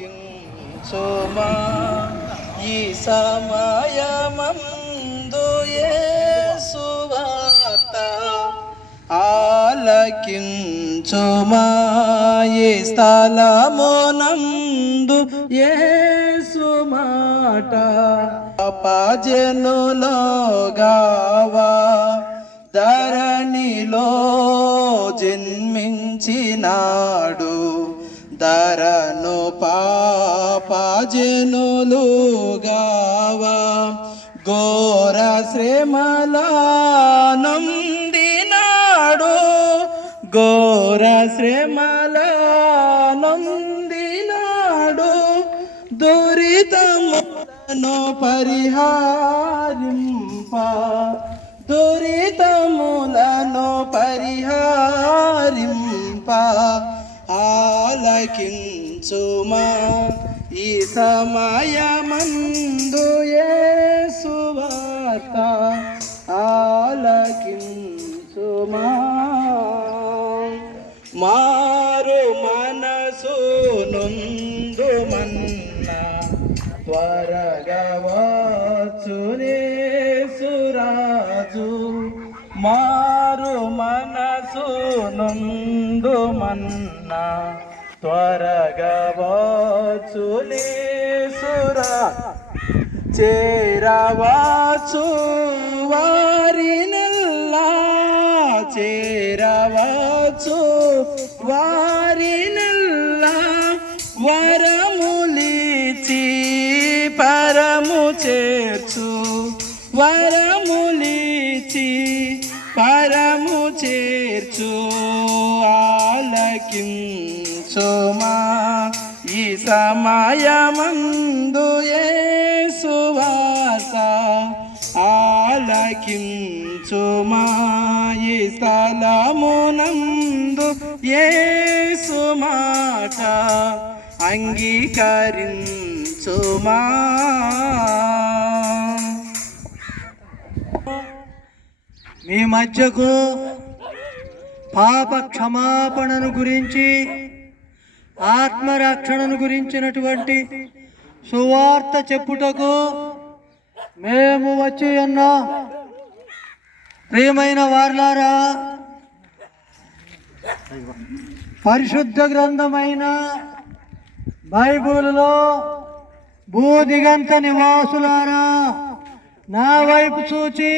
ఆలకించుమా ఈ సమయమందు యేసువార్త ఆలకించుమా? ఈ స్థలమునందు యేసు మాట పాజనులో గావా ధరణిలో జన్మించినాడు ధరను పాపజనులుగావా ఘోర శ్రమలానందినాడు ఘోర శ్రమలానందినాడు దురితమును పరిహారింప. దురితములను పరిహారింప. ఆలకించుమా. ఈ సమయమందు సువార్త ఆలకించుమా. మారు మనసు నొందు మన్నా త్వరగా వచ్చునేసురాజు మారు మనసు నొందు మన్నా త్వరగా వచ్చునేసురా చేరవచ్చు వారినల్లా చేరవచ్చు వారినల్లా వరములిచి పరము చేర్చు. వరములిచి పరము చేర్చు. ఆలకిం ఆలకించుమా ఈ సమయమందు సువాస ఆలకించుమా. ఈ స్థలమునందు యేసు అంగీకరించుమా. మీ మధ్యకు పాప క్షమాపణను గురించి ఆత్మరక్షణను గురించినటువంటి సువార్త చెప్పుటకు మేము వచ్చి ఉన్నాం ప్రియమైన వార్లారా పరిశుద్ధ గ్రంథమైన బైబిల్లో భూదిగంత నివాసులారా నా వైపు చూచి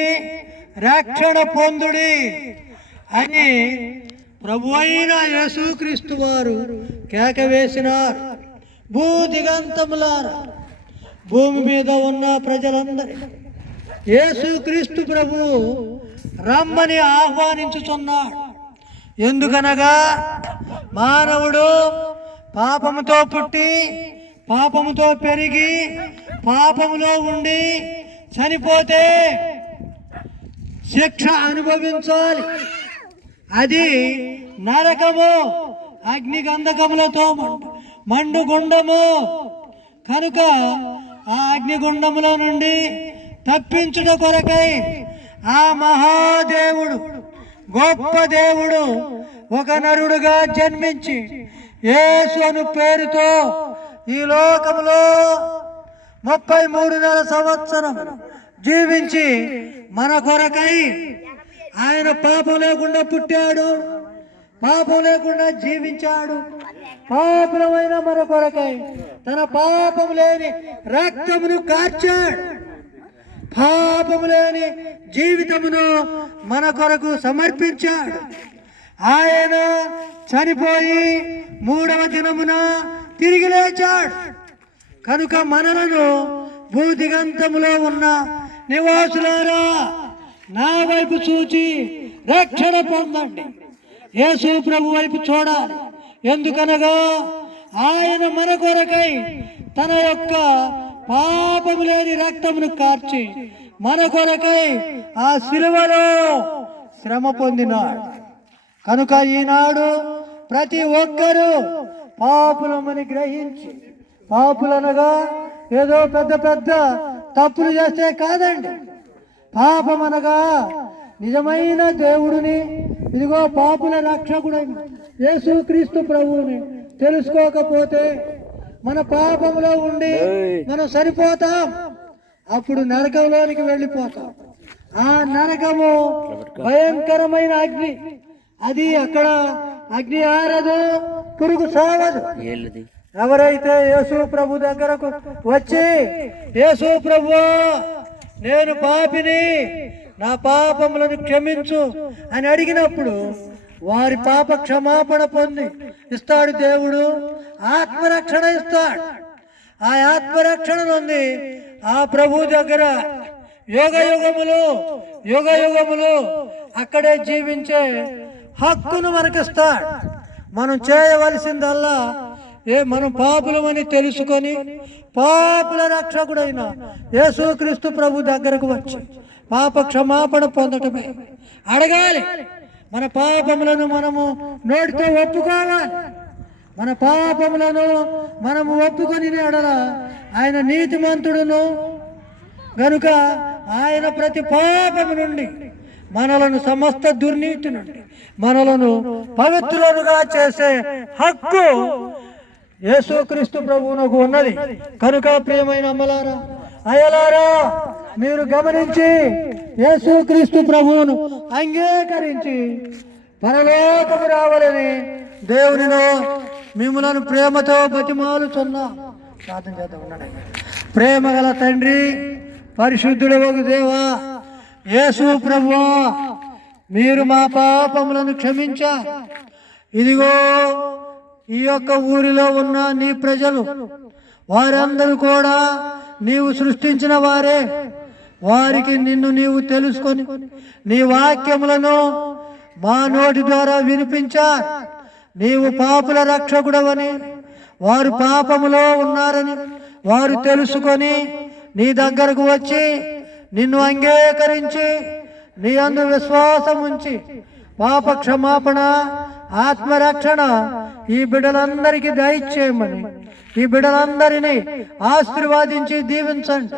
రక్షణ పొందుడి అని ప్రభు అయిన యేసుక్రీస్తు వారు కేక వేసినారు భూదిగంతములారా భూమి మీద ఉన్న ప్రజలందరి యేసుక్రీస్తు ప్రభు రమ్మని ఆహ్వానించుచున్నాడు. ఎందుకనగా మానవుడు పాపముతో పుట్టి పాపముతో పెరిగి పాపములో ఉండి చనిపోతే శిక్ష అనుభవించాలి. అది నరకము అగ్ని గంధకములతో మండు మండుగుండము. కనుక ఆ అగ్నిగుండములో నుండి తప్పించుట కొరకై ఆ మహాదేవుడు గొప్ప దేవుడు ఒక నరుడుగా జన్మించి యేసు అను పేరుతో ఈ లోకములో ముప్పై మూడున్నర సంవత్సరం జీవించి మన కొరకై ఆయన పాపం లేకుండా పుట్టాడు. పాపం లేకుండా జీవించాడు. పాపమైన మరొకరకై తన పాపం లేని రక్తమును కార్చాడు. పాపము లేని జీవితమును మన కొరకు సమర్పించాడు. ఆయన చనిపోయి మూడవ దినమున తిరిగి లేచాడు. కనుక మనలను భూదిగంతములో ఉన్న నివాసులారా నా వైపు చూచి రక్షణ పొందండి. యేసు ప్రభు వైపు చూడాలి. ఎందుకనగా ఆయన మన కొరకై తన యొక్క పాపము లేని రక్తమును కార్చి మన కొరకై ఆ శిలువలో శ్రమ పొందినాడు. కనుక ఈనాడు ప్రతి ఒక్కరూ పాపులమని గ్రహించి పాపులనగా ఏదో పెద్ద పెద్ద తప్పులు చేస్తే కాదండి. పాపమనగా నిజమైన దేవుడిని ఇదిగో పాపుల రక్షకుడైన యేసుక్రీస్తు ప్రభువుని తెలుసుకోకపోతే మన పాపంలో ఉండి మనం సరిపోతాం. అప్పుడు నరకంలోనికి వెళ్ళిపోతాం. ఆ నరకము భయంకరమైన అగ్ని. అది అక్కడ అగ్ని ఆరదు పురుగు సావదు. ఎవరైతే యేసు ప్రభు దగ్గరకు వచ్చి యేసు ప్రభు నేను పాపిని నా పాపములను క్షమించు అని అడిగినప్పుడు వారి పాప క్షమాపణ పొంది ఇస్తాడు దేవుడు. ఆత్మరక్షణ ఇస్తాడు. ఆ ఆత్మరక్షణ నుండి ఆ ప్రభు దగ్గర యోగ యుగములు యుగ యుగములు అక్కడే జీవించే హక్కును మనకిస్తాడు మనం చేయవలసిందల్లా ఏ మనం పాపులమని తెలుసుకొని పాపుల రక్షకుడైన యేసుక్రీస్తు ప్రభు దగ్గరకు వచ్చి పాప క్షమాపణ పొందటమే. అడగాలి. మన పాపములను మనము నోటితో ఒప్పుకోవాలి. మన పాపములను మనము ఒప్పుకొని ఎడల ఆయన నీతిమంతుడును. గనుక ఆయన ప్రతి పాపము నుండి మనలను సమస్త దుర్నీతి నుండి మనలను పవిత్రులుగా చేసే హక్కు యేసుక్రీస్తు ప్రభువునకు ఉన్నది. కనుక ప్రియమైన అమ్మలారా అయ్యలారా మీరు గమనించి యేసుక్రీస్తు ప్రభువును అంగీకరించి పరలోకము రావాలని దేవునిలో మిమ్మలను ప్రేమతో బతిమాలుచున్నా ప్రార్థన చేద్దాం ఉండండి. ప్రేమ గల తండ్రి పరిశుద్ధుడు ఒక దేవా యేసు ప్రభువా మీరు మా పాపములను క్షమించ ఇదిగో ఈ యొక్క ఊరిలో ఉన్న నీ ప్రజలు వారందరూ కూడా నీవు సృష్టించిన వారే. వారికి నిన్ను నీవు తెలుసుకొని నీ వాక్యములను మా నోటి ద్వారా వినిపించా నీవు పాపుల రక్షకుడవని వారు పాపములో ఉన్నారని వారు తెలుసుకొని నీ దగ్గరకు వచ్చి నిన్ను అంగీకరించి నీ అందు విశ్వాసం ఉంచి పాప క్షమాపణ ఆత్మరక్షణ ఈ బిడ్డలందరికీ దయచేయమని ఈ బిడ్డలందరినీ ఆశీర్వాదించి దీవించండి.